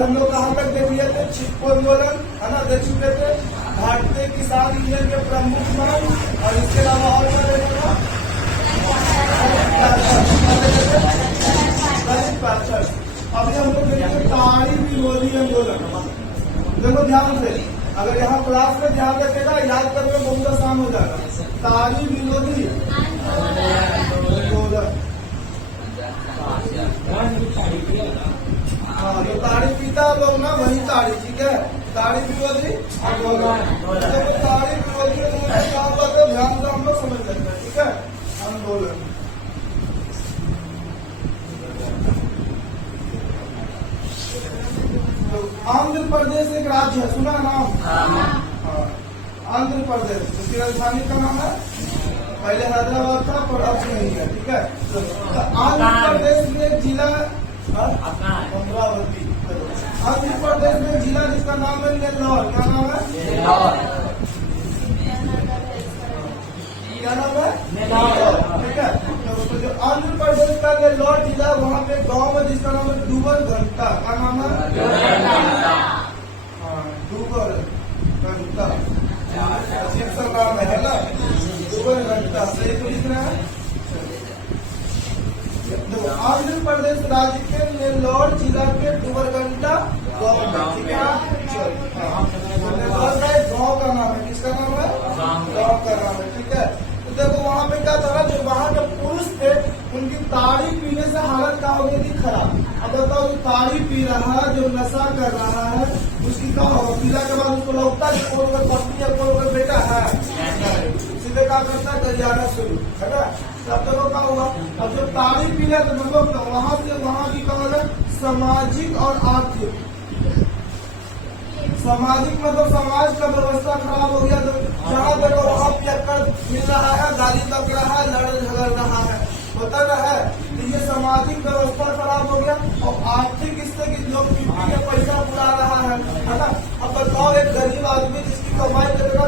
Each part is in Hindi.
कल हम लोग कहाँ तक देख लिए थे? चिपको आंदोलन, है ना, देख चुके थे। भारतीय किसान यूनियन के प्रमुख मांग, और इसके अलावा और क्या देखेगा? अभी हम लोग देखेंगे ताड़ी विरोधी आंदोलन। देखो ध्यान से, अगर यहाँ क्लास में ध्यान रखेगा, याद करने में बहुत आसान हो जाएगा। ताड़ी विरोधी आंदोलन। हाँ, जो ताड़ी पीता लोग ना, वही ताड़ी, ठीक है। ताड़ी विरोधी आंदोलन, ताड़ी विरोधी आंदोलन क्या बात है, ध्यान से हम लोग समझ लेते हैं, ठीक है। आंदोलन आंध्र प्रदेश एक राज्य है, सुना नाम? हाँ, आंध्र प्रदेश, उसकी राजधानी का नाम है, पहले हैदराबाद था पर अब नहीं है, ठीक है। तो आंध्र प्रदेश में जिला अमरावती। आंध्र प्रदेश में जिला जिसका नाम है नेल्लौर। क्या नाम है? क्या नाम है? नेल्लौर, ठीक है। तो जो आंध्र प्रदेश का नेल्लौर जिला, वहाँ पे गांव है जिसका नाम है डूबर घंटा। क्या नाम है? हाँ, डूबर घंटा, अजीब सा नाम है ना, डूबर घंटा। सही तो लिख रहा है। आंध्र प्रदेश राज्य के नेल्लौर जिला के डूबरघंटा गाँव में, ठीक है। नेल्लौर का एक गाँव का नाम है, किसका नाम है? गाँव का नाम है, ठीक है। तो देखो वहाँ पे क्या था, जो वहाँ के पुरुष थे उनकी ताड़ी पीने से हालत क्या हो गई थी? खराब। अब बताओ, जो ताड़ी पी रहा है, जो नशा कर रहा है, उसकी क्या होगा? पीला के बाद उसको लगता है कि कोई पत्नी है, कोई बेटा है, सीधे क्या करता है? गरियाना शुरू, है ना। तब तक क्या होगा? अब जब ताड़ी पी रहे तो मतलब वहाँ से वहाँ की क्या होगा? सामाजिक और आर्थिक, सामाजिक मतलब समाज का व्यवस्था खराब हो गया। तो जहाँ देखो वहाँ पियक्कर मिल रहा है, गाली तक रहा है, लड़ झगड़ रहा है, होता ना है। तो ये सामाजिक व्यवस्था खराब हो गया, और आर्थिक स्थिति की लोग पी के पैसा बुला रहा है ना। अब बताओ, एक गरीब आदमी जिसकी कमाई करेगा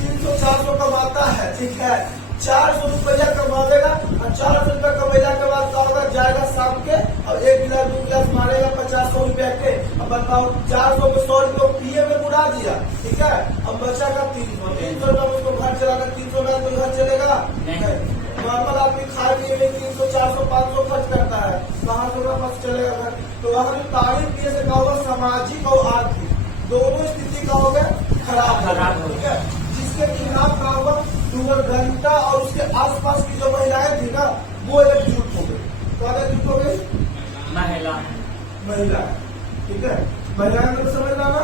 300-400 कमाता है, ठीक है, 400 रुपया कमाएगा, और 400 रुपया कमेला के बाद क्या होगा? जाएगा शाम के और 1 गिलास 2 गिलास मारेगा 50-100 रुपया के। अब बताओ, 400 में 100 रुपया पिए में उड़ा दिया, ठीक है। अब बचा का 300 रुपया उसको घर चलाना, 300 रुपया कोई घर चलेगा? नॉर्मल आदमी खाए पिए में 300, 400, 500 खर्च करता है, कहाँ से वापस चलेगा घर? तो वहाँ जो ताड़ी पिए से क्या होगा? सामाजिक और आर्थिक दोनों स्थिति का होगा खराब, ठीक है। जिसके खिलाफ क्या होगा? डूबरघंटा और उसके आसपास की जो महिलाएं थी ना, वो एकजुट हो गई। तो एकजुट हो गई महिला, ठीक है। महिलाएं को समझ रहा ना?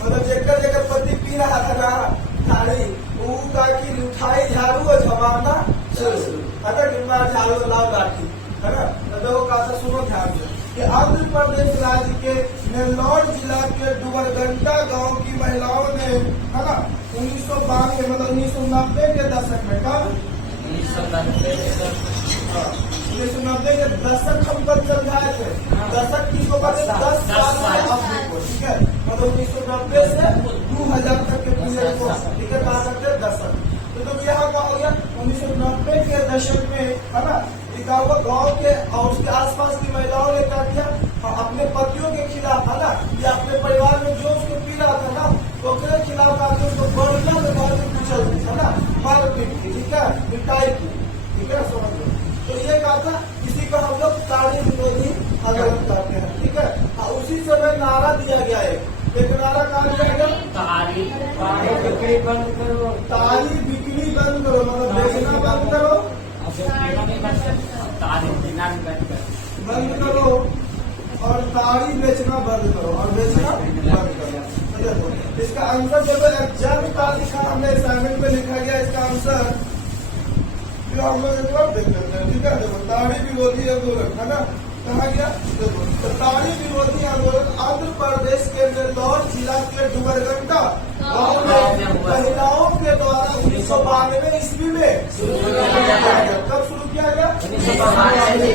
मतलब जेकर पति पी रहा था ना ताड़ी, वो की उठाई झाड़ू और झमाना शुरू, झाड़ू लाओ लाठी, है ना। तो कहा, सुनो ध्यान से, कि आंध्र प्रदेश राज्य के नेल्लौर जिला के डूबरघंटा गांव की महिलाओं ने, है ना, 1992 मतलब 1990 के दशक में, कब? 1990 के दशक हम कब समझाए थे? दशक किसको कहते हैं? 10 साल अवधि को, ठीक है। मतलब 1990 से 2000 तक के पीरियड को, ठीक है, कहा सकते हैं दशक। तो यहाँ क्या हो गया? 1990 के दशक में, है ना, गाँव के और उसके आसपास की महिलाओं ने क्या किया? अपने पतियों के खिलाफ, है ना, या अपने परिवार में जो उसको पी रहा था ना, तो उसके खिलाफ आके उसको बढ़िया में बहुत कुचल दी, है ना, मार पीट की, ठीक है, मिटाई की, ठीक है, समझ लो। तो ये कहा था, इसी को हम लोग ताड़ी विरोधी आंदोलन करते हैं, ठीक है। उसी समय नारा दिया गया है, एक नारा कहा दिया गया? ताड़ी बिक्री बंद करो, ताड़ी बिक्री बंद करो, मतलब बेचना बंद करो, बंद करो, और ताड़ी बेचना बंद करो, और बेचना बंद करो। इसका आंसर जो है एग्जाम का लिखा, हमने असाइनमेंट में लिखा गया, इसका आंसर जो हम लोग एक बार देख लेते हैं, ठीक है। देखो, ताड़ी विरोधी आंदोलन, है ना, कहा गया? देखो, तो ताड़ी विरोधी आंदोलन आंध्र प्रदेश के नेल्लौर जिला के डूबरघंटा गाँव में महिलाओं के द्वारा 1992 ईस्वी में शुरू किया गया। कब शुरू किया गया? 1992,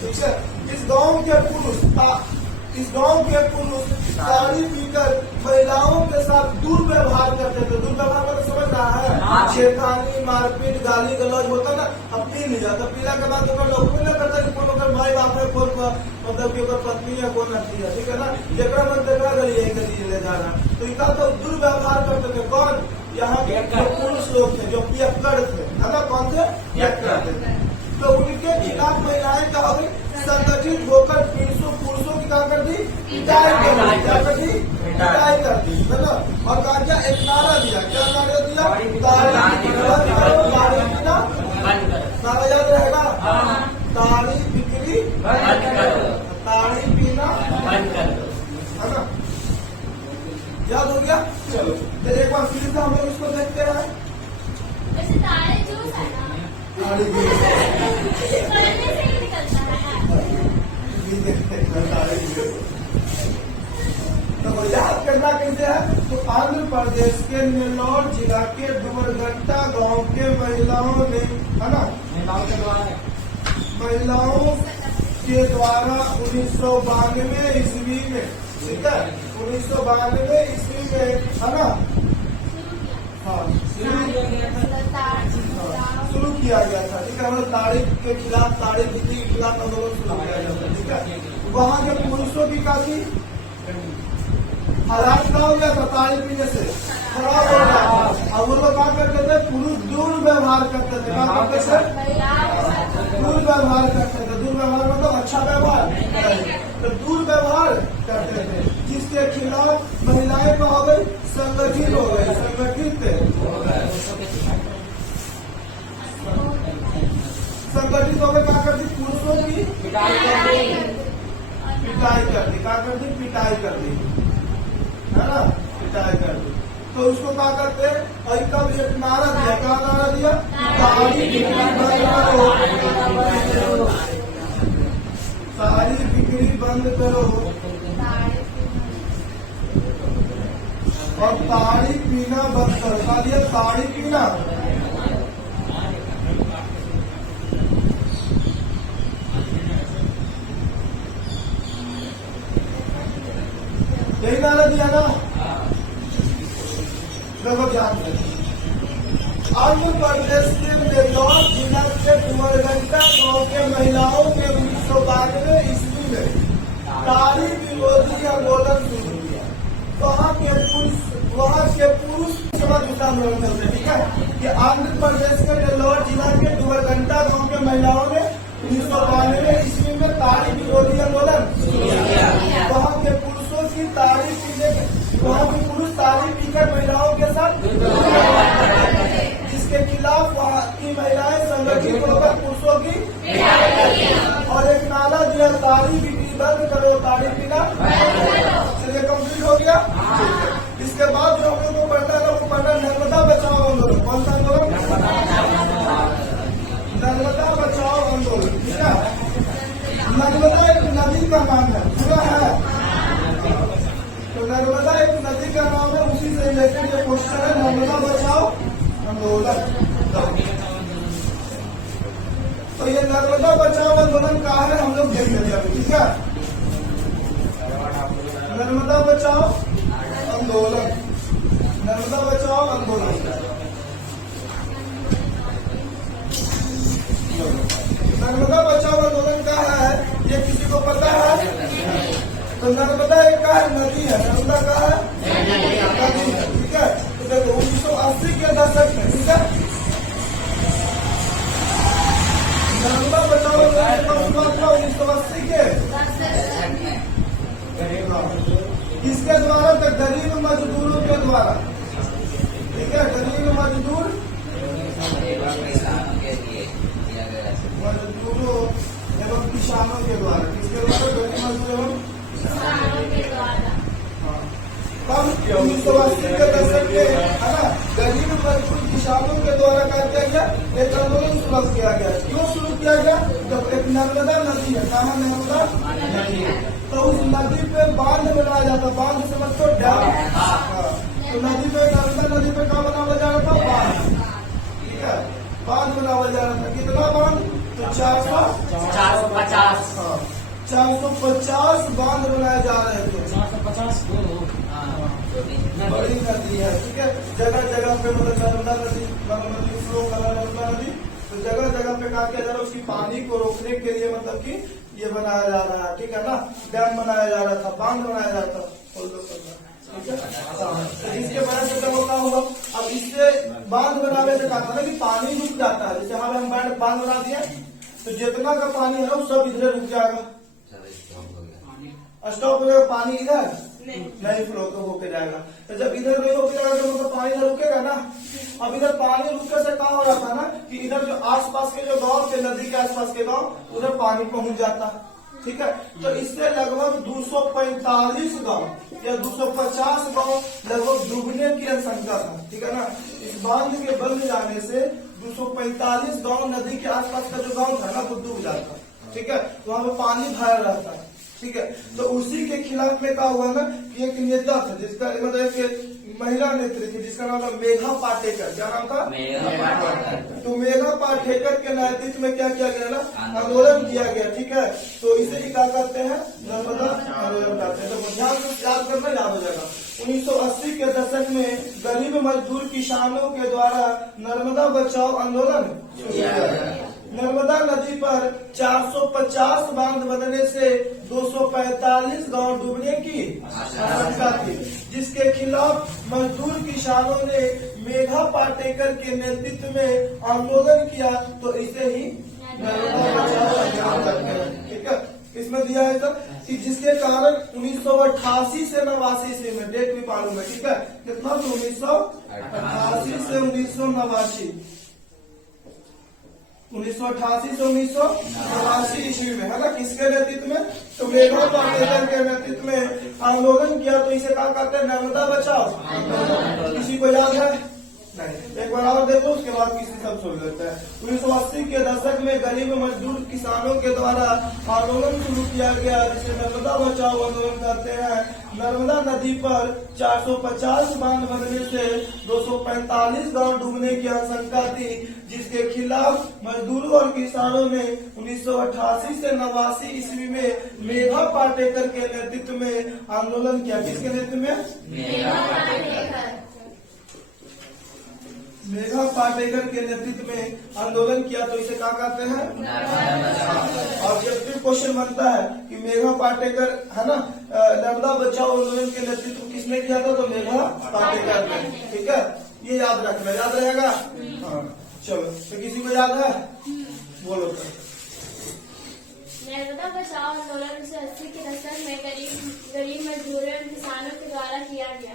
ठीक है। इस गाँव के पुरुष इस गांव के पुरुष ताड़ी पीकर महिलाओं के साथ दुर्व्यवहार करते थे। दुर्व्यवहार मतलब समझ रहा है, छेड़खानी, मारपीट, गाली गलौज होता ना। अब पी लिया तो पीला के बाद लोग नहीं करता कि कौन अगर माई बाप है, कौन मतलब कि पत्नी है, कौन नती है, ठीक है ना। जगह मन देखा गई यही गली ले जाना, तो इनका तो दुर्व्यवहार करते थे। कौन? यहाँ के जो पुरुष लोग थे, जो पियक्कड़ थे, है ना। कौन थे? पियक्कड़ थे। तो उनके खिलाफ महिलाएं क्या हो गई? संगठित होकर पुरुषों की क्या कर दी? पिटाई कर दी। क्या कर दी? पिटाई कर दी, है ना। और कहा क्या? एक नारा दिया। क्या नारा दिया? ताड़ी पीना नारा याद रहेगा। ताड़ी बिक्री बंद करो, ताड़ी पीना बंद करो, है ना। याद हो गया? चलो तो एक बार फिर से हम लोग इसको देखते हैं। वैसे ताड़े जूस है ना, ताड़ी करने से ही निकलता है। तो याद करना कैसे है? तो आंध्र प्रदेश के नेल्लौर जिला के डुमरघट्टा गांव के महिलाओं ने, है ना, महिलाओं के द्वारा 1992 ईस्वी में, ठीक है, 1992 ईस्वी में, है ना, हाँ, शुरू किया गया था, ठीक है। मतलब ताड़ी के खिलाफ, ताड़ी बिक्री के खिलाफ आंदोलन शुरू किया गया था, ठीक है। वहाँ के पुरुषों की काफी हालात क्या हो गया था? ताड़ी पीने से खराब हो गया। और वो लोग क्या करते थे? पुरुष दुर्व्यवहार करते थे। क्या करते थे? दुर्व्यवहार करते थे। दुर्व्यवहार मतलब अच्छा व्यवहार, तो दुर्व्यवहार करते थे, जिसके खिलाफ महिलाएं क्या हो गई? संगठित हो गई, संगठित संगठित होकर क्या करती? पुरुषों की पिटाई कर दी। क्या कर दी? पिटाई कर दी, है ना, पिटाई कर दी। तो उसको क्या करते? और कब एक नारा दिया। क्या नारा दिया? ताड़ी बिक्री बंद करो, ताड़ी बिक्री बंद करो और ताड़ी पीना बंद करो। क्या दिया? ताड़ी पीना। यही नारा दिया ना। देखो ध्यान से, आंध्र प्रदेश के नेल्लौर जिला के डुमरघट्टा गांव के महिलाओं ने 1992 ईस्वी में ताड़ी विरोधी आंदोलन शुरू किया। वहाँ के पुरुष दूसरा आंदोलन चलते, ठीक है। कि आंध्र प्रदेश के नेल्लौर जिला के डुमरघट्टा गांव के महिलाओं ने 1992 ईस्वी में ताड़ी विरोधी आंदोलन शुरू किया। वहाँ के पुरुषों की ताड़ी पीने, वहाँ के पुरुष ताड़ी पीकर महिलाओं के साथ, जिसके खिलाफ वहाँ की महिलाएं संगठित होकर पुरुषों की, और एक नारा दिया, ताड़ी बिक्री बंद करो, ताड़ी पीना। चलिए कंप्लीट हो गया। इसके बाद जो हम लोग को पढ़ना है वो पढ़ना नर्मदा बचाओ आंदोलन। कौन सा आंदोलन? नर्मदा बचाओ आंदोलन, ठीक है। नर्मदा एक नदी का नाम है, पूरा है। तो नर्मदा एक नदी का नाम है, उसी से रिलेटेड ये क्वेश्चन है, नर्मदा बचाओ आंदोलन। तो ये नर्मदा बचाओ आंदोलन कहाँ है हम लोग देख लेते हैं, ठीक है। नर्मदा बचाओ आंदोलन, नर्मदा बचाओ आंदोलन, नर्मदा बचाओ आंदोलन कहाँ है? ये किसी को पता है? तो नर्मदा एक का नदी है, नर्मदा का है नदी है, ठीक है। तो देखो 1980 के दशक में, ठीक है, नर्मदा बचाओ आंदोलन कब हुआ था? 1980 के। किसके द्वारा? तो गरीब मजदूरों के द्वारा, ठीक है, गरीब मजदूरों एवं किसानों के द्वारा। किसके द्वारा? गरीब मजदूर एवं कब? 1980 के दशक के, है ना, गरीब मजदूर किसानों के द्वारा क्या किया गया? एक आंदोलन शुरू किया गया। क्यों शुरू किया गया? जब एक नर्मदा नदी है, कहाँ नर्मदा नदी है, तो उस नदी पे बांध बनाया जाता। बांध समझ तो डैम, तो नदी पे, नर्मदा नदी पे क्या बनाया जा रहा था? बांध, ठीक है, बांध बनाया जा रहा था। कितना बांध? तो 450, 450 बांध बनाए जा रहे थे। 450 बड़ी नदी है, ठीक है। जगह जगह पे मतलब नर्मदा नदी फ्लो कर रहा है, नर्मदा नदी, तो जगह जगह पे क्या किया जा रहा है, उसकी पानी को रोकने के लिए मतलब कि ये बनाया जा रहा है, ठीक है ना। डैम बनाया जा रहा था, बांध बनाया जा रहा था, ठीक है। तो इसके वजह से क्या होता होगा, अब इससे बांध बनाने से कहा था ना कि पानी रुक जाता है। जैसे हमें हम बांध बना दिए तो जितना का पानी है ना वो सब इधर रुक जाएगा, स्टॉप हो जाएगा, पानी इधर नहीं फ्लो तो होके जाएगा। तो जब इधर नहीं होके जाएगा तो मतलब पानी इधर रुकेगा ना। अब इधर पानी रुकने से क्या हो रहा था ना कि इधर जो आसपास के जो गांव थे, नदी के आसपास के गांव, उधर पानी पहुंच जाता, ठीक है। तो इससे लगभग 245 गांव या 250 गांव लगभग डूबने की आशंका था, ठीक है ना। इस बांध के बन जाने से 245 गांव नदी के आसपास का जो गांव था ना वो डूब जाता, ठीक है। वहां पे पानी भरा रहता है, ठीक है। तो उसी के खिलाफ में क्या हुआ ना कि एक नेता था जिसका मतलब एक महिला नेत्री थी जिसका नाम था मेघा पाटेकर। क्या नाम था? तो मेघा पाटेकर के नेतृत्व में क्या किया गया ना, आंदोलन किया गया, ठीक है। तो इसे ही क्या करते हैं, नर्मदा आंदोलन करते हैं। तो ध्यान से याद करना, याद हो जाएगा। 1980 के दशक में गरीब मजदूर किसानों के द्वारा नर्मदा बचाओ आंदोलन शुरू किया गया। नर्मदा नदी पर 450 बांध बनने से 245 गांव डूबने की आशंका थी, जिसके खिलाफ मजदूर किसानों ने मेघा पाटेकर के नेतृत्व में आंदोलन किया। तो इसे ही नर्मदा बचाओ आंदोलन करते हैं, ठीक है। इसमें दिया है सर कि जिसके कारण 1988 से 89 ईस्वी में, डेट भी मालूम है, ठीक है, कितना, 1988 से 1989, 1988 से 1989 ईस्वी में, है ना। किसके नेतृत्व में? तो मेघा पाटेकर के नेतृत्व में आंदोलन किया। तो इसे क्या कहते हैं, नर्मदा बचाओ। किसी को याद है? नहीं, एक बार और देखो, उसके बाद किसी सब छोड़ देते हैं। 1980 के दशक में गरीब मजदूर किसानों के द्वारा आंदोलन शुरू किया गया, जिसे नर्मदा बचाओ आंदोलन कहते हैं। नर्मदा नदी पर 450 बांध बनने से 245 गांव डूबने की आशंका थी, जिसके खिलाफ मजदूरों और किसानों ने 1988 से 89 ईस्वी में मेघा पाटेकर के नेतृत्व में आंदोलन किया। किसके नेतृत्व में? मेघा पाटेकर के नेतृत्व में आंदोलन किया। तो इसे क्या कहते हैं? ऑब्जेक्टिव क्वेश्चन बनता है कि मेघा पाटेकर, है ना, नर्मदा बचाओ आंदोलन के नेतृत्व किसने किया था? तो मेघा पाटेकर ने, ठीक है। ये याद रखना, याद रहेगा। हाँ, चलो, तो किसी को याद है? बोलो। नर्मदा बचाओ आंदोलन 1980 के दशक में गरीब मजदूरों और किसानों के द्वारा किया गया।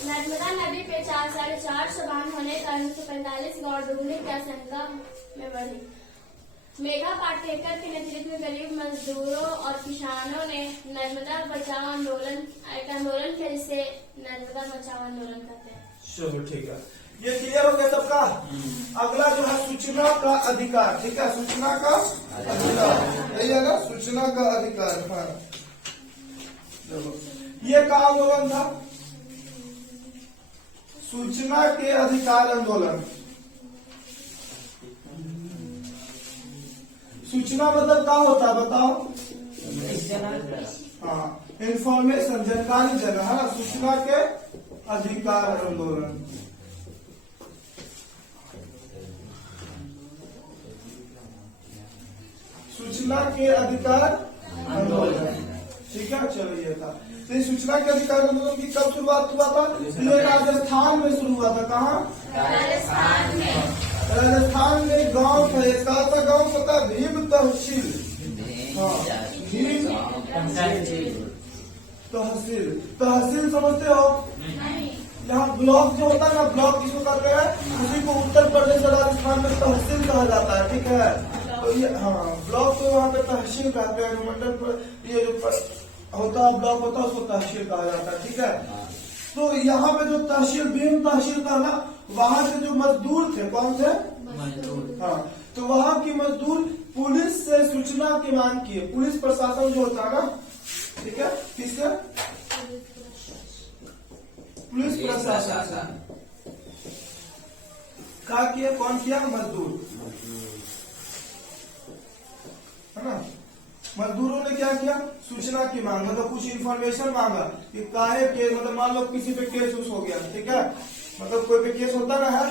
नर्मदा नदी पे 450 बांध होने का 245 गांव डूबने की आशंका में बढ़ी। मेघा पाटेकर के नेतृत्व में गरीब मजदूरों और किसानों ने नर्मदा बचाओ आंदोलन किया, जिसे नर्मदा बचाओ आंदोलन कहते हैं। चलो, ठीक है, ये क्लियर हो गया सबका। अगला जो है सूचना का अधिकार, ठीक है, सूचना का अधिकार, यही है ना, सूचना का अधिकार। हाँ, ये का आंदोलन था, सूचना के अधिकार आंदोलन। सूचना मतलब क्या होता है बताओ? हाँ, इंफॉर्मेशन, जानकारी देना, है ना। सूचना के अधिकार आंदोलन। सूचना के अधिकार आंदोलन, ठीक है। चलो, ये था। तो ये सूचना के अधिकार आंदोलन की कब शुरुआत हुआ था? ये राजस्थान में शुरू हुआ था। कहाँ? राजस्थान में गांव था, एक ऐसा गांव होता है भीम तहसील। हाँ, भीम तहसील समझते हो? यहाँ ब्लॉक जो होता है ना, ब्लॉक किसको कहते हैं? उसी को उत्तर प्रदेश और राजस्थान में तहसील कहा जाता है, ठीक है। तो ये, हाँ, ब्लॉक को वहाँ पे तहसील कहते हैं। मंडल पर ये जो होता है, ब्लॉक होता है, उसको तहसील कहा जाता है, ठीक है। तो यहाँ पे जो तहसील, भीम तहसील का ना, वहाँ के जो मजदूर थे, कौन थे? मजदूर। हाँ, तो वहाँ की मजदूर पुलिस से सूचना की मांग की। पुलिस प्रशासन जो होता है ना, ठीक है, किससे? पुलिस प्रशासन क्या किया? कौन किया? मजदूर, है ना। मजदूरों ने क्या किया, सूचना की मांग, मतलब कुछ इन्फॉर्मेशन मांगा कि काहे के, मतलब मान लो किसी पे केस उस हो गया, ठीक है, मतलब कोई पे केस होता ना है,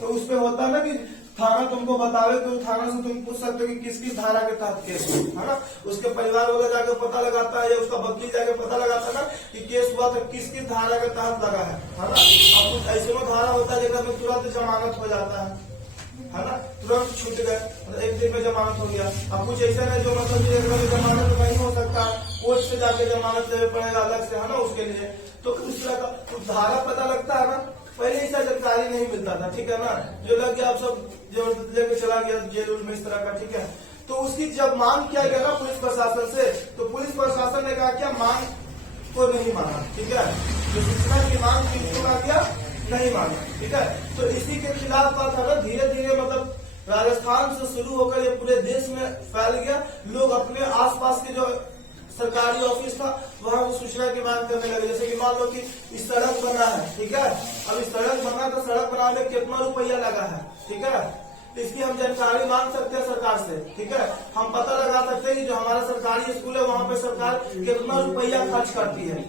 तो उस पे होता ना कि थाना तुमको बतावे, तो थाना से तुम पूछ सकते हो कि किस किस धारा के तहत केस हो, है ना। उसके परिवार वाला जाके पता लगाता है, या उसका वकील जाके पता लगाता है ना कि केस हुआ तो किस किस धारा के तहत लगा है ना। अब कुछ ऐसे में धारा होता है जगह में तुरंत जमानत हो जाता है ना, तुरंत छूट गए, मतलब एक दिन में जमानत हो गया। अब कुछ ऐसा है जो मतलब जमानत नहीं हो सकता, कोर्ट से जाके जमानत लेने पड़ेगा अलग से, है ना, उसके लिए। तो उस तरह का तो धारा पता लगता है ना, पहले ऐसा जानकारी नहीं मिलता था, ठीक है ना, जो लग गया आप सब जो लेके चला गया जेल में इस तरह का, ठीक है। तो उसकी जब मांग किया गया ना पुलिस प्रशासन से, तो पुलिस प्रशासन ने कहा क्या, मांग को नहीं माना, ठीक है, जो सूचना की मांग थी उसको कहा क्या, नहीं माना, ठीक है। तो इसी के खिलाफ बात है ना, धीरे धीरे मतलब राजस्थान से शुरू होकर ये पूरे देश में फैल गया। लोग अपने आसपास के जो सरकारी ऑफिस था वहां वो सूचना की मांग करने लगे। जैसे कि मान लो कि इस सड़क बना है, ठीक है, अब इस सड़क बना तो सड़क बनाने में कितना रुपया लगा है, ठीक है, तो इसकी हम जानकारी मांग सकते हैं सरकार से, ठीक है। हम पता लगा सकते हैं कि जो हमारा सरकारी स्कूल है वहाँ पे सरकार कितना रुपया खर्च करती है,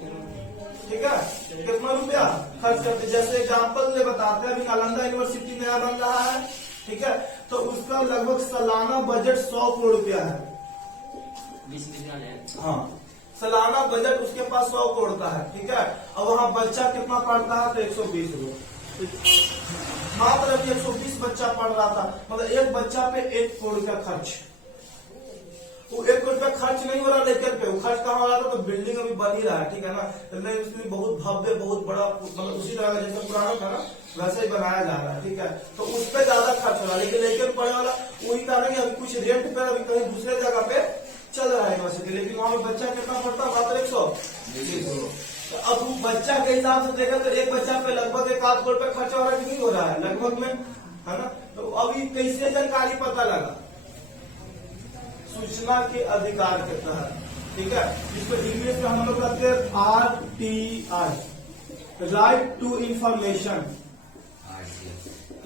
ठीक है, कितना रुपया खर्च करते। जैसे एग्जाम्पल ले बताते हैं, अभी नालंदा यूनिवर्सिटी नया बन रहा है, ठीक है, तो उसका लगभग सालाना बजट 100 करोड़ रुपया है। हाँ, सालाना बजट उसके पास 100 करोड़ का है, ठीक है। अब वहाँ बच्चा कितना पढ़ता है, तो 120 लोग, मात्र अभी 120 बच्चा पढ़ रहा था, मतलब एक बच्चा पे 1 करोड़ का खर्च। वो 1 करोड़ रुपया खर्च नहीं हो रहा लेकर पे, वो खर्च कहाँ हो रहा था, तो बिल्डिंग अभी बन ही रहा है, ठीक है ना, तो उसमें बहुत भव्य, बहुत बड़ा, मतलब उसी तरह का जैसे पुराना था ना वैसे ही बनाया जा रहा है, ठीक है। तो उस पर ज्यादा खर्च हो रहा है, लेकिन लेकर पढ़ने वाला वही था ना कि अभी कुछ रेंट पे अभी कहीं दूसरे जगह पे चल रहा है यूनिवर्सिटी, लेकिन वहाँ पे बच्चा कितना पढ़ता है, मात्र 100। तो अब वो बच्चा के हिसाब से देखा तो एक बच्चा पे लगभग 1 करोड़ रुपए खर्चा हो रहा है कि नहीं हो रहा है, लगभग में, है ना। तो अभी कैसे जानकारी पता लगा, सूचना के अधिकार के तहत, ठीक है, जिसको इंग्लिश में हम लोग कहते हैं RTI, right to information,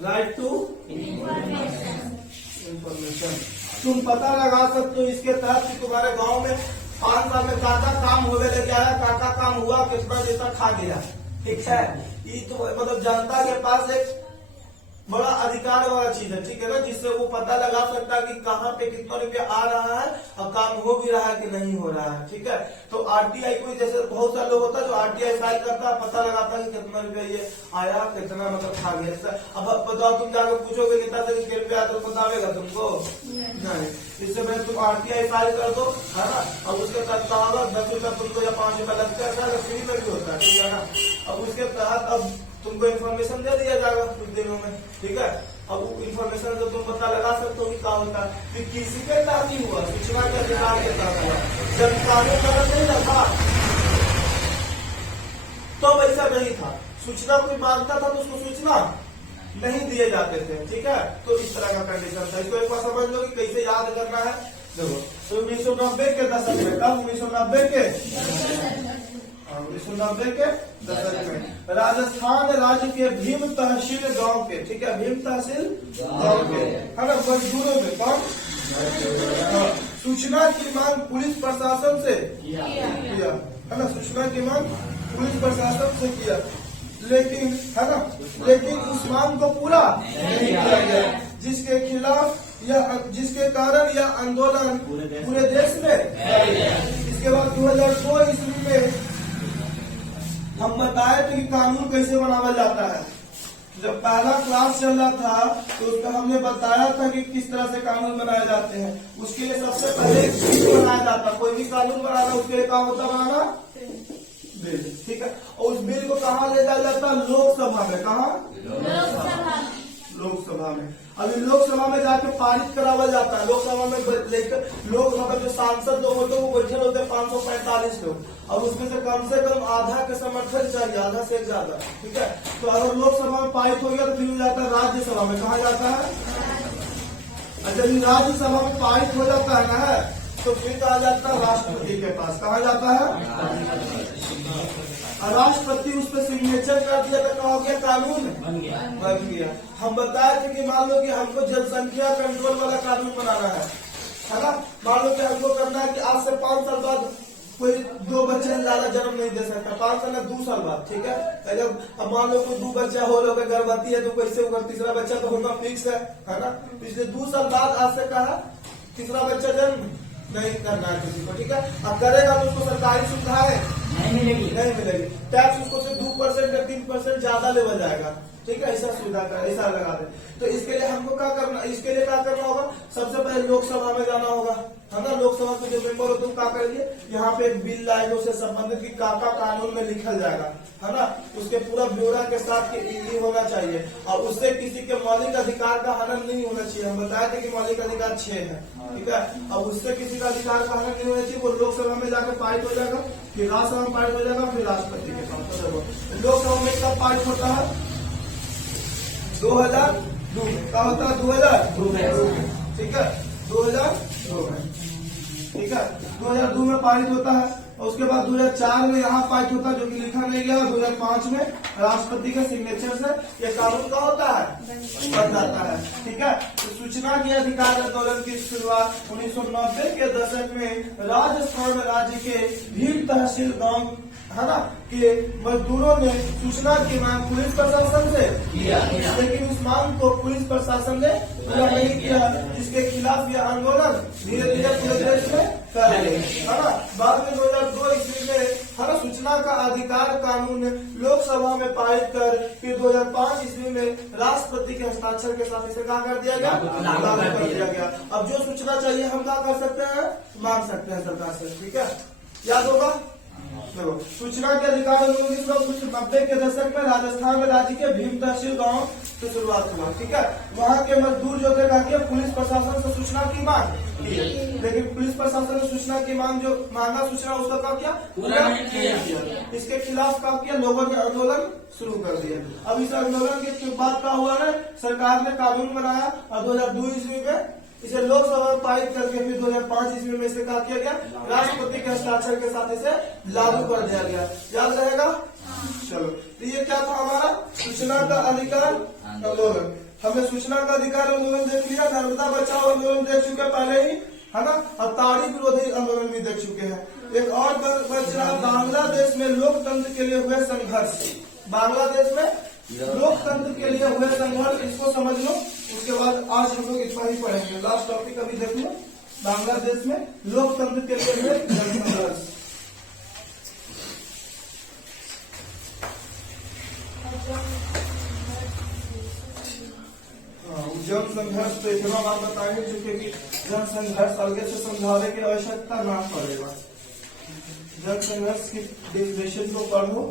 right to information. तुम पता लगा सकते हो इसके तहत कि तुम्हारे गांव में 5 साल में काका काम होने लग गया है, काका काम हुआ, कितना जैसा खा गया, ठीक है। ये तो मतलब जनता के पास एक बड़ा अधिकार वाला चीज है, ठीक है ना, जिससे वो पता लगा सकता है कि कहाँ पे कितना रुपया आ रहा है और काम हो भी रहा है कि नहीं हो रहा है, ठीक है। तो RTI कोई जैसे बहुत सारे लोग होता है जो RTI फाइल करता है, पता लगाता है कि कितना रुपया ये आया, कितना मतलब खा गया। अब बताओ, तुम जाकर पूछोगे नेता से कि रुपया तो बतावेगा तुमको नहीं, इससे पहले तुम RTI फाइल कर दो, है ना, और उसके तहत 10 रुपया तुमको या 5 रुपया लगता है, फ्री में भी होता है, ठीक है ना। अब उसके तहत अब तुमको इन्फॉर्मेशन दे दिया जाएगा कुछ दिनों में, ठीक है। अब वो इन्फॉर्मेशन से तुम पता लगा सकते हो कि क्या होता है, कि किसी के तहत ही हुआ, सूचना के अधिकार के तहत हुआ। जब कानून गलत नहीं रखा तो वैसा नहीं था, सूचना कोई मांगता था तो उसको सूचना नहीं दिए जाते थे, ठीक है। तो इस तरह का कंडीशन था, इसको एक बार समझ लो कि कैसे याद करना है। देखो, तो 1990 के दशक में, कब 1990 के 1990 के दशक में राजस्थान राज्य के भीम तहसील गांव के, ठीक है, भीम तहसील गांव के, है ना, मजदूरों में कौन सूचना की मांग पुलिस प्रशासन से किया, है ना, सूचना की मांग पुलिस प्रशासन से किया, लेकिन, है ना, लेकिन उस मांग को पूरा नहीं किया गया, जिसके खिलाफ या जिसके कारण यह आंदोलन पूरे देश में। इसके बाद 2002 ईस्वी में हम बताए थे कि कानून कैसे बनाया जाता है। जब पहला क्लास चल रहा था तो उसका हमने बताया था कि किस तरह से कानून बनाए जाते हैं। उसके लिए सबसे पहले एक बिल बनाया जाता, कोई भी कानून बनाना उसके लिए क्या होता, बनाना बिल, ठीक है। और उस बिल को कहाँ ले जाया जाता, लोकसभा में, कहाँ, लोकसभा में। अभी लोकसभा में जाके पारित करावा जाता है, लोकसभा में लेकर लोग, मतलब जो सांसद लोग होते हैं वो बैठे होते हैं 545 लोग, और उसमें से कम आधा के समर्थन चाहिए, आधा से ज्यादा, ठीक है। तो अगर लोकसभा में पारित हो गया तो फिर जाता है राज्यसभा में, कहा जाता है, जब राज्यसभा में पारित हो जाता है ना, तो फिर कहा जाता है राष्ट्रपति के पास, कहा जाता है, राष्ट्रपति उस पर सिग्नेचर कर दिया तो क्या हो गया, कानून बन गया। हम बताए थे कि मान लो कि हमको जनसंख्या कंट्रोल वाला कानून बनाना है, है ना। मान लो कि हमको करना है कि आज से 5 साल बाद कोई 2 बच्चे से ज्यादा जन्म नहीं दे सकता, 5 साल या 2 साल बाद, ठीक है। अब मान लो कोई 2 बच्चा हो रहा है, गर्भवती है, तो कैसे होगा, तीसरा बच्चा तो होगा फिक्स है ना। पिछले 2 साल बाद आज से कहा तीसरा बच्चा जन्म नहीं करना है किसी को, ठीक है। अब करेगा तो उसको सरकारी सुविधाएं नहीं मिलेगी, टैक्स उसको से 2% या 3% ज्यादा लेवल जाएगा, ठीक है। ऐसा सुविधा का ऐसा लगा दे। तो इसके लिए हमको क्या करना, इसके लिए क्या करना होगा, सबसे पहले लोकसभा में जाना होगा, है ना। लोकसभा के जो मेंबर होते हैं क्या करेंगे, यहाँ पे एक बिल लाएंगे, उससे संबंधित की काका कानून में लिखल जाएगा, है ना। उसके पूरा ब्यौरा के साथ ये होना चाहिए, और उससे किसी के मौलिक अधिकार का हनन नहीं होना चाहिए। हम बताए थे कि मौलिक अधिकार 6 है, ठीक है। अब उससे किसी का अधिकार का हनन नहीं होना चाहिए। वो लोकसभा में जाकर पारित हो जाएगा, फिर राज्यसभा में पारित हो जाएगा, फिर राष्ट्रपति के पास। लोकसभा में कब पारित होता है, 2002 में। क्या होता है, 2002 में, ठीक है, 2002 में, ठीक है। 2002 में पारित होता है, और उसके बाद 2004 में यहाँ पारित होता है, जो कि लिखा नहीं गया, और 2005 में राष्ट्रपति के सिग्नेचर से ये कानून का होता है, बन जाता है, ठीक है। तो सूचना के अधिकार आंदोलन की शुरुआत 1990 के दशक में राजस्थान राज्य के भील तहसील गांव, है ना, कि मजदूरों ने सूचना की मांग पुलिस प्रशासन से किया, लेकिन उस मांग को पुलिस प्रशासन ने पूरा नहीं किया, जिसके खिलाफ यह आंदोलन धीरे धीरे पूरे देश में फैल गया, है ना। बाद में 2002 ईस्वी में, है ना, सूचना का अधिकार कानून लोकसभा में पारित कर, फिर 2005 ईस्वी में राष्ट्रपति के हस्ताक्षर के साथ इसे क्या कर दिया गया, लागू कर दिया गया। अब जो सूचना चाहिए हम क्या कर सकते हैं, मांग सकते हैं सरकार से, ठीक है, याद होगा। देखो, सूचना के अधिकार 1990 के दशक में राजस्थान में राज्य के भीम तहसील गांव से शुरुआत हुआ, ठीक है। वहाँ के मजदूर जो थे कि पुलिस प्रशासन से सूचना की मांग की, लेकिन पुलिस प्रशासन ने सूचना की मांग जो मांगा सूचना उसका क्या किया, पूरा नहीं किया। इसके खिलाफ क्या किया, लोगों ने आंदोलन शुरू कर दिया। अब इस आंदोलन के बाद क्या हुआ है, सरकार ने कानून बनाया, और 2002 ईस्वी में इसे लोकसभा में पारित करके, फिर 2005 ईस्वी में इसे क्या किया गया, राष्ट्रपति के हस्ताक्षर के साथ इसे लागू कर दिया गया। याद रहेगा। चलो, तो ये क्या था हमारा सूचना का अधिकार आंदोलन। हमने सूचना का अधिकार आंदोलन देख लिया, नर्मदा बचाओ आंदोलन देख चुके पहले ही, है ना, और ताड़ी विरोधी आंदोलन भी देख चुके हैं। एक और बच रहा बांग्लादेश में लोकतंत्र के लिए हुए संघर्ष। बांग्लादेश में लोकतंत्र के लिए हुए संघर्ष, इसको समझ लो। उसके बाद आज हम लोग इतना ही पढ़ेंगे। लास्ट टॉपिक अभी देख लो, बांग्लादेश में लोकतंत्र के लिए हुए संघर्ष। जन संघर्ष तो इतना बात बताएंगे चूंकि कि जन संघर्ष आगे से समझाने की आवश्यकता ना पड़ेगा। जन संघर्ष की डेफिनेशन को पढ़ो,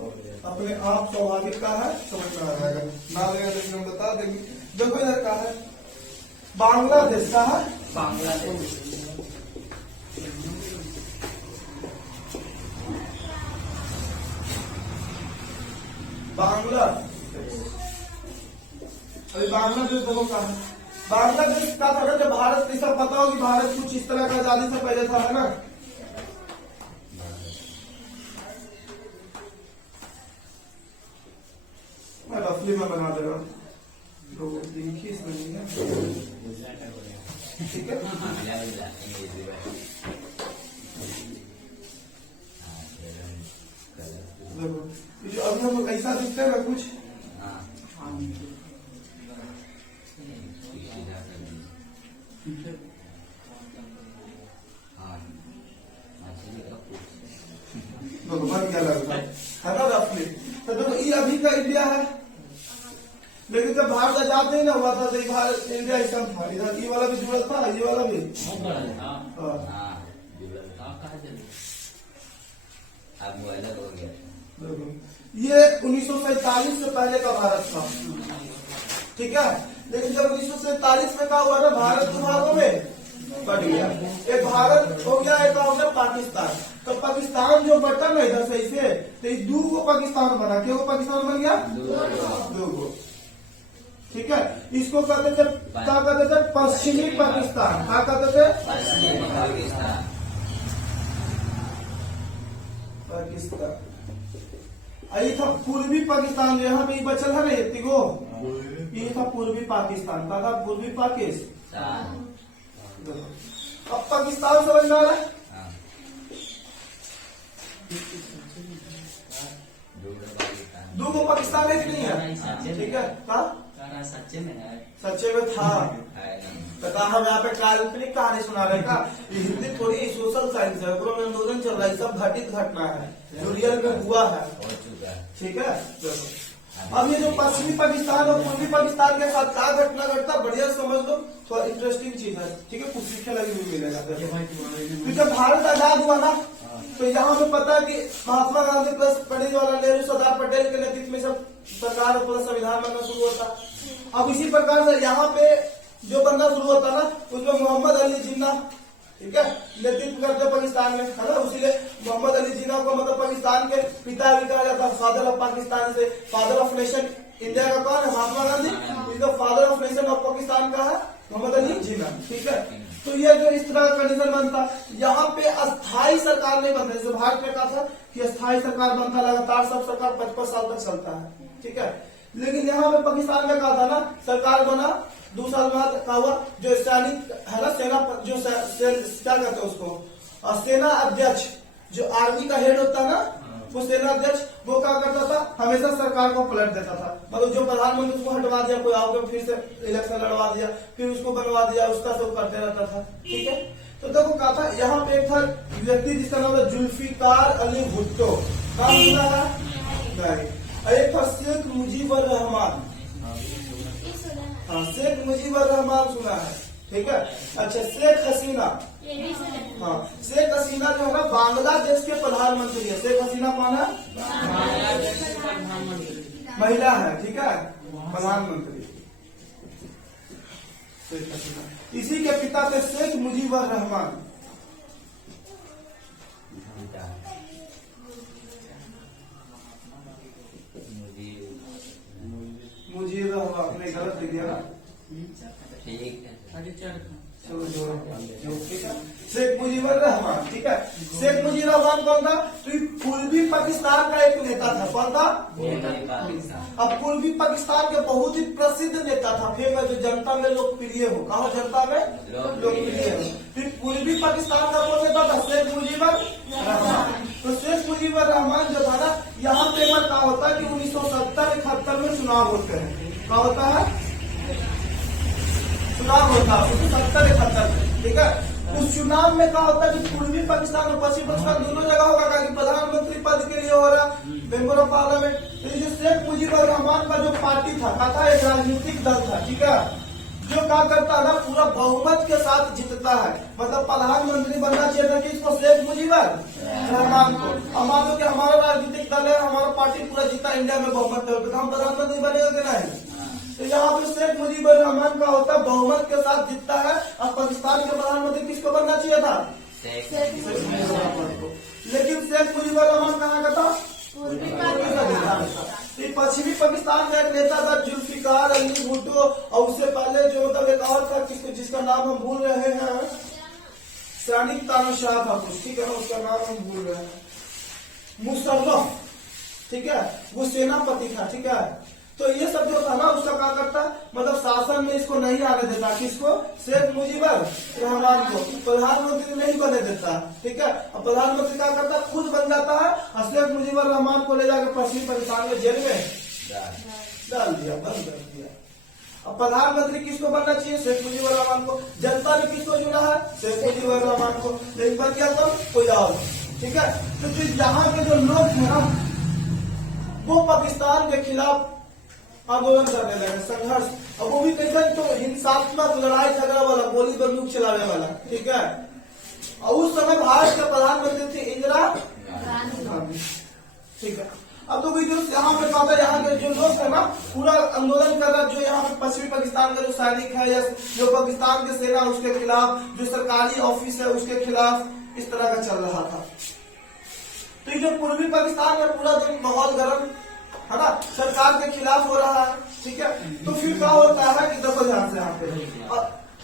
अपने आप स्वाभाविक का है, समझ में आ जाएगा। ना लेगा लेकिन हम बता देंगे। देखो इधर का है, बांग्लादेश का है, बांग्लादेश अभी बांग्लादेश देखो का है। बांग्लादेश का था जब भारत, ऐसा पता हो कि भारत कुछ इस तरह का आजादी से पहले था, है ना। मैं रफली में बना दे रहा हूँ, लोगों देखिए इसमें नहीं है, ठीक है। देखो जो अभी हम लोग ऐसा दिखते हैं ना कुछ, बन गया लगता है ना रफली। तो देखो ये अभी का इंडिया है, लेकिन जब भारत आजाद नहीं ना हुआ था तो भारत इंडिया ही सब था। इधर ये वाला भी जुड़ा था, ये वाला भी ये 1947 से पहले का भारत था, ठीक है। लेकिन जब 1947 में क्या हुआ ना, भारत दो भागों में बट गया। एक भारत हो गया, एक हो गया पाकिस्तान। तो पाकिस्तान जो बटा ना इधर से इसे, तो दो को पाकिस्तान बना, क्या वो पाकिस्तान बन गया, दो को, ठीक है। इसको कहते थे, क्या कहते थे, पश्चिमी पाकिस्तान। क्या कहते थे, पाकिस्तान। यही था पूर्वी पाकिस्तान, यहाँ पे बचल है ना तीगो, ये था पूर्वी पाकिस्तान। क्या था, पूर्वी पाकिस्तान। अब पाकिस्तान समझ में आ रहा है? दो को पाकिस्तान है कि नहीं है? ठीक है, सच्चे में है, सच्चे में था। पता हम यहाँ पे काल्पनिक कहानी सुना रहे का, ये हिंदी थोड़ी सोशल साइंस है, में आंदोलन चल रहा है, सब घटित घटना है जो रियल में हुआ है। ठीक है, अब ये जो पश्चिमी पाकिस्तान और पूर्वी पाकिस्तान के साथ क्या घटना घटता, बढ़िया समझ लो, थोड़ा इंटरेस्टिंग चीज है। ठीक है, कुछ सीखने लगी भी मिलेगा। फिर जब भारत आजाद हुआ ना, तो यहाँ पे पता है कि महात्मा गांधी प्लस पंडित जवाहरलाल नेहरू, सरदार पटेल के नेतृत्व में सब सरकार प्लस संविधान बनना शुरू होता। अब इसी प्रकार से यहाँ पे जो बनना शुरू होता ना, उसमें मोहम्मद अली जिन्ना, ठीक है, नेतृत्व करते पाकिस्तान में, है ना। इसीलिए मोहम्मद अली जिन्ना को मतलब पाकिस्तान के पिता भी कहा जाता है, फादर ऑफ पाकिस्तान से। फादर ऑफ नेशन इंडिया का कौन है? महात्मा गांधी। इसका father of nation of Pakistan का है मोहम्मद अली जिन्ना। ठीक है, तो ये जो इस तरह का कंडीशन बनता, यहाँ पे अस्थायी सरकार नहीं बनता। जैसे भारत में कहा था कि अस्थायी सरकार बनता, लगातार सब सरकार 55 साल तक चलता है। ठीक है, लेकिन यहाँ पे पाकिस्तान में कहा था ना, सरकार बना 2 साल बाद क्या हुआ, जो सैनिक है ना, सेना जो क्या कहते हैं उसको, सेना अध्यक्ष, जो आर्मी का हेड होता है ना, वो सेना अध्यक्ष, वो क्या करता था, हमेशा सरकार को पलट देता था। मतलब जो प्रधानमंत्री उसको हटवा दिया, कोई आओगे फिर से इलेक्शन लड़वा दिया, फिर उसको बनवा दिया, उसका सब करते रहता था। ठीक है, तो देखो क्या था, यहाँ पे एक था व्यक्ति जिसका नाम है जुल्फिकार अली भुट्टो, नाम सुना है? नहीं। एक था शेख मुजीबुर रहमान, हाँ, शेख मुजीबुर रहमान सुना है। ठीक है, अच्छा, शेख हसीना, हाँ, शेख हसीना जो है ना बांग्लादेश के प्रधानमंत्री है। शेख हसीना कौन है? महिला है। ठीक है, प्रधानमंत्री शेख हसीना। इसी के पिता थे शेख मुजीबुर रहमान। मुझे आपने गलत लिख दिया ना, ठीक है, चलो ठीक है, शेख मुजीबुर रहमान। ठीक है, शेख मुजीबुर रहमान कौन था? तो पूर्वी पाकिस्तान का एक नेता था। कौन था? अब पूर्वी पाकिस्तान के बहुत ही प्रसिद्ध नेता था, फेमस, जो जनता में लोकप्रिय हो। कहा जनता में लोकप्रिय हो। फिर पूर्वी पाकिस्तान का कौन नेता था? शेख मुजीबुर रहमान। तो शेख मुजीबुर रहमान जो था ना, यहाँ पे क्या होता है कि 1970-71 में चुनाव होते हैं। क्या होता है? चुनाव होता है 1970-71 में। ठीक है, उस चुनाव में क्या होता है कि पूर्वी पाकिस्तान और पश्चिमी पाकिस्तान दोनों जगह होगा, कि प्रधानमंत्री पद के लिए हो रहा, मेंबर ऑफ पार्लियामेंट। तो ये शेख मुजीबुर रहमान का जो पार्टी था, एक राजनीतिक दल था। ठीक है, जो क्या करता है ना, पूरा बहुमत के साथ जीतता है। मतलब प्रधानमंत्री बनना चाहिए था किसको? शेख मुजीबुर रहमान को। अब मान लो कि हमारा राजनीतिक दल है, हमारा पार्टी पूरा जीता, इंडिया में बहुमत है, तो हम प्रधानमंत्री बनेगा कि नहीं? तो यहाँ पे शेख मुजीबुर रहमान का होता है, बहुमत के साथ जीतता है। और पाकिस्तान के प्रधानमंत्री किसको बनना चाहिए था? शेख मुजीबुर रहमान को। लेकिन शेख मुजीबुर रहमान कहाँ का था? पश्चिमी पाकिस्तान का एक नेता था जुल्फिकार अली भुट्टो, और उससे पहले जो मतलब एक और था जिसका नाम हम भूल रहे हैं, सैनिक तानाशाह था कुछ, ठीक है ना, उसका नाम हम भूल रहे हैं, मुशर्रफ। ठीक है, वो सेनापति था। ठीक है, तो ये सब जो था ना, उसका क्या करता, मतलब शासन में इसको नहीं आने देता। किसको? शेख मुजीबुर रहमान को प्रधानमंत्री नहीं बने देता। ठीक है, अब प्रधानमंत्री क्या करता, खुद बन जाता है, और शेख मुजीबुर रहमान को ले जाकर पश्चिमी पाकिस्तान में जेल में डाल दिया, बंद कर दिया। अब प्रधानमंत्री किसको बनना चाहिए? शेख मुजीबुर रहमान को। जनता ने किसको चुना है? शेख मुजीबुर रहमान को। लेकिन बन गया तो कोई और। ठीक है, तो फिर यहाँ के जो लोग थे ना, वो पाकिस्तान के खिलाफ आंदोलन करने लगे, संघर्ष। अब वो भी कैसे? तो हिंसात्मक लड़ाई झगड़ा वाला, गोली बंदूक चलाने वाला। ठीक है, और उस समय भारत के प्रधानमंत्री थी इंदिरा गांधी। ठीक है, अब तो जो यहाँ पे कहा था, यहाँ के जो लोग है ना, पूरा आंदोलन कर रहा, जो यहाँ पे पश्चिमी पाकिस्तान का जो सैनिक है, या जो पाकिस्तान के सेना उसके खिलाफ, जो सरकारी ऑफिस है उसके खिलाफ, इस तरह का चल रहा था। तो ये जो पूर्वी पाकिस्तान में पूरा दिन माहौल गर्म है ना, सरकार के खिलाफ हो रहा है। ठीक है, तो फिर क्या होता है कि देखो ध्यान से यहाँ पे,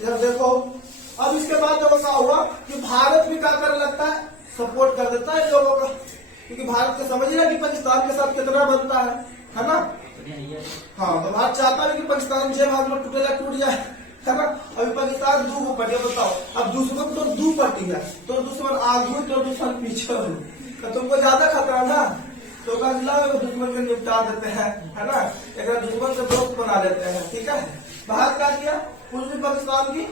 अब देखो, अब इसके बाद देखो क्या हुआ कि भारत भी क्या करने लगता है, सपोर्ट कर देता है लोगों का, क्योंकि भारत को समझ रहा है कि पाकिस्तान के साथ कितना बनता है ना। हाँ, तो भारत चाहता है कि पाकिस्तान जे भाग में टूटेगा टूट जाए। है ना। अभी पाकिस्तान दो पट्टी बताओ, अब दुश्मन तो दो पट्टी है, तो दुश्मन आगे तो दुश्मन पीछे हो, तो तुमको ज्यादा खतरा ना, तो दुश्मन को निपटा देते हैं, है ना। एक दुश्मन से दोस्त बना लेते हैं, ठीक है। भारत क्या किया, पूर्वी पाकिस्तान की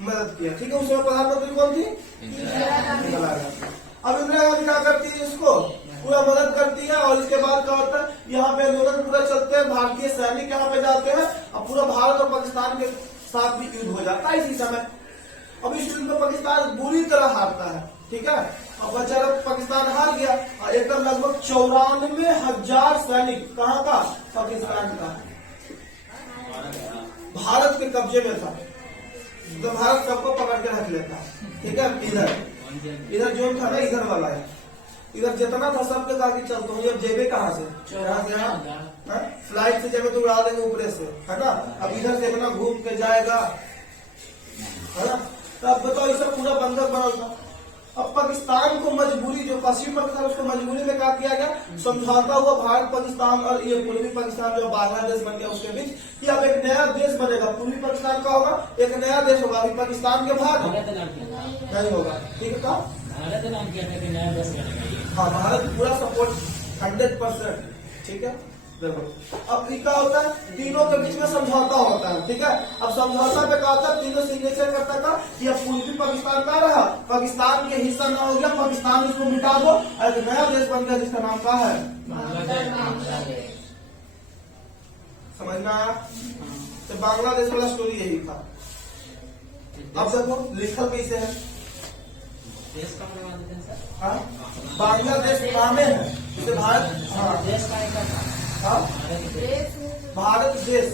मदद किया, ठीक है। उसमें प्रधानमंत्री कौन थी, इंदिरा गांधी। अब इंदिरा गांधी क्या करती है, इसको पूरा मदद करती है, और इसके बाद क्या होता है, यहाँ पे आंदोलन पूरा चलते हैं, भारतीय सैनिक यहाँ पे जाते हैं, और पूरा भारत और पाकिस्तान के साथ भी युद्ध हो जाता है इसी समय। अब इस युद्ध में पाकिस्तान बुरी तरह हारता है, ठीक है। अब बेचारा पाकिस्तान हार गया, और एकदम लगभग 94,000 सैनिक कहाँ का, पाकिस्तान का, भारत के कब्जे में था। तो भारत सबको पकड़ के रख लेता, ठीक है। इधर जो था ना, इधर वाला है, इधर जितना था सबके आगे चलता हूँ। अब जेबे कहाँ से, यहाँ से यहाँ फ्लाइट से जेबे तो उड़ा देंगे ऊपरे से, है ना। अब इधर से इतना घूम के जाएगा, है ना। तो अब बताओ, ये सब पूरा बंधक बना था। अब पाकिस्तान को मजबूरी, जो पश्चिम पाकिस्तान, उसको मजबूरी में क्या किया गया, समझौता हुआ भारत पाकिस्तान और ये पूर्वी पाकिस्तान जो बांग्लादेश बन गया उसके बीच, कि अब एक नया देश बनेगा, पूर्वी पाकिस्तान का होगा, एक नया देश होगा। अभी पाकिस्तान के भाग नहीं होगा, ठीक है। भारत नाम क्या था कि नया देश बनेगा। हाँ, भारत पूरा सपोर्ट 100%, ठीक है। देखो अब क्या होता है, तीनों के बीच में समझौता होता है, ठीक है। अब समझौता पे क्या होता है, तीनों सिग्नेचर करता था कि अब पूर्वी पाकिस्तान का रहा, पाकिस्तान के हिस्सा ना हो गया, पाकिस्तान इसको मिटा दो, एक नया देश बन गया जिसका नाम क्या है, समझना। तो बांग्लादेश वाला स्टोरी यही था। अब देखो लिखल कैसे है, देश का हाँ, बांग्लादेश नामे है, जैसे भारत, हाँ देश का हाँ? भारत देश,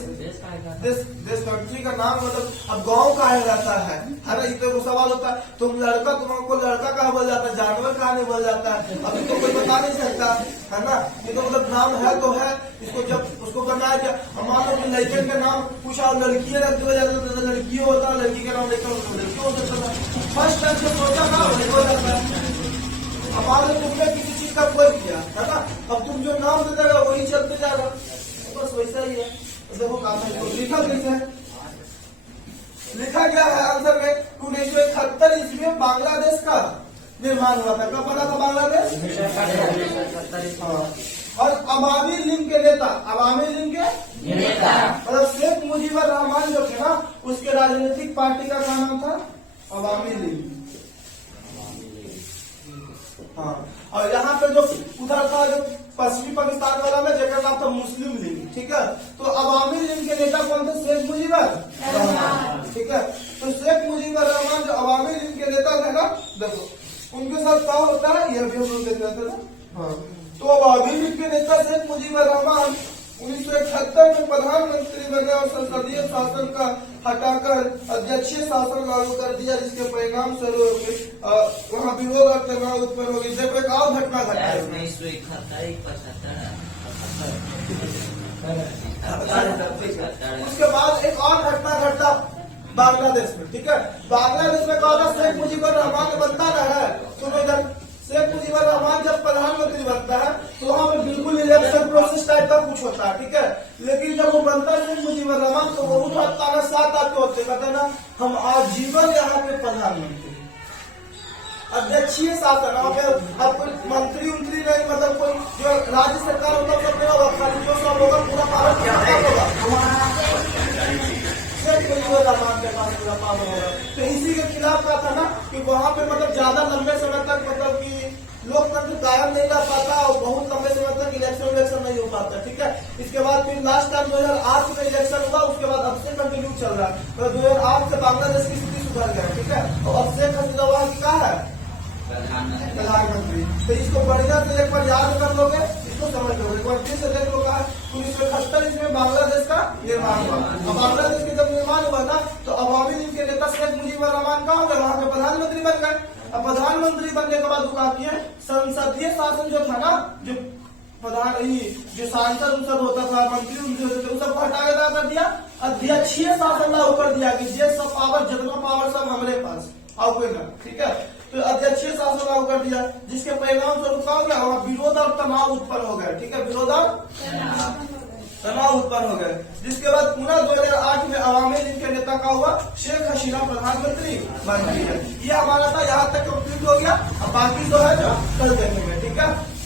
देश कंट्री का नाम, मतलब अब गांव कहा रहता है ना। इस तो सवाल होता है, तुम लड़का, तुमको लड़का कहा बोल जाता है, जानवर कहा नहीं बोल जाता है, अभी तो कोई बता नहीं सकता, है ना। ये तो मतलब नाम है तो है, इसको जब उसको करना है क्या, मान लो कि लड़के का नाम पूछा, लड़की रख दिया जाता है, लड़की होता है, लड़की का नाम लड़की हो जाता है, फर्स्ट टाइम से सोचा ना हो जाता है। अब मान लो तुमने किसी चीज का कोई किया, है ना, अब तुम जो नाम दे देगा वही चलते जाएगा, बस वैसा ही है। देखो काम लिखा कैसे है, लिखा गया है आंसर में 1971 ईस्वी में बांग्लादेश का निर्माण हुआ था। कब बना था बांग्लादेश, और अवामी लीग के नेता, अवामी लीग के नेता मतलब शेख मुजीबुर रहमान जो थे ना, उसके राजनीतिक पार्टी का क्या नाम था, अवामी लीग। हाँ, और यहाँ पे जो उधर था, जो पश्चिमी पाकिस्तान वाला में, जेकर नाम था मुस्लिम लीग, ठीक है। तो अवामी लीग के नेता कौन थे, शेख मुजीबुर रहमान, ठीक है। तो शेख मुजीबुर रहमान जो अवामी लीग के नेता थे ना, देखो उनके साथ क्या होता है, ये भी हम लोग देख रहे थे ना। हाँ, तो अवामी लीग के नेता शेख मुजीबुर रहमान 1971 में प्रधानमंत्री बने, और संसदीय शासन का हटाकर अध्यक्षीय शासन लागू कर दिया, जिसके परिणाम स्वरूप वहाँ विरोध और तनाव उत्पन्न हो गई। देखो एक और घटना घटा है, उसके बाद एक और घटना घटा बांग्लादेश में, ठीक है। बांग्लादेश में कहा था शेख मुजीबुर रहमान बनता है, तो इधर शेख मुजीबुर रहमान जब प्रधानमंत्री बनता है तो वहाँ पे बिल्कुल इलेक्शन प्रोसेस टाइप का कुछ होता है, ठीक है। लेकिन जब वो बनता है शेख मुजीबुर रहमान, तो वो उठाता है 7 आते होते, कहते ना हम आजीवन यहाँ के प्रधानमंत्री, अध्यक्षीय शासन, अब मंत्री उंत्री नहीं, मतलब कोई जो राज्य सरकार होता है सब होगा, खाली जो सब होगा पूरा भारत होगा, शेख मुजीबुर रहमान के पास पूरा पावर होगा। तो इसी के खिलाफ का था ना कि वहाँ पे मतलब ज्यादा लंबे समय तक मतलब कि लोकतंत्र कायम नहीं रह पाता, और बहुत लंबे समय तक इलेक्शन नहीं हो पाता, ठीक है। इसके बाद फिर लास्ट टाइम 2008 में इलेक्शन हुआ, उसके बाद अब से कंटिन्यू चल रहा है। तो 2008 से बांग्लादेश की स्थिति सुधर गया, ठीक है। और अब शेख हसीना वहाँ की कहा है, प्रधानमंत्री। तो इसको बढ़िया से एक बार याद कर लोगे, इसको समझ लोगे, एक बार फिर से देख लो। 1971 इसमें बांग्लादेश का निर्माण हुआ। अब बांग्लादेश के जब निर्माण हुआ था, तो अवामी लीग के नेता शेख मुजीबुर रहमान कहाँ गए, वहाँ के प्रधानमंत्री बन गए। अब प्रधानमंत्री बनने के बाद क्या किए, संसदीय शासन जो था ना, जो जो सांसद उनसद होता था, मंत्री उनसे होते थे, उन सबको हटा कर दिया, अध्यक्षीय शासन लागू कर दिया कि ये सब पावर, जितना पावर सब हमारे पास आओ, ठीक है। तो अध्यक्षीय शासन लागू कर दिया, जिसके परिणाम स्वरूप क्या हो गया, वहाँ विरोध और तनाव उत्पन्न हो गया, ठीक है। विरोध और तनाव उत्पन्न हो गए। जिसके बाद पुनः 2008 में अवामी लीग के नेता का हुआ, शेख हसीना प्रधानमंत्री बन गई है। ये हमारा था, यहाँ तक कंप्लीट हो गया। अब बाकी जो है जो कल देखेंगे, ठीक है।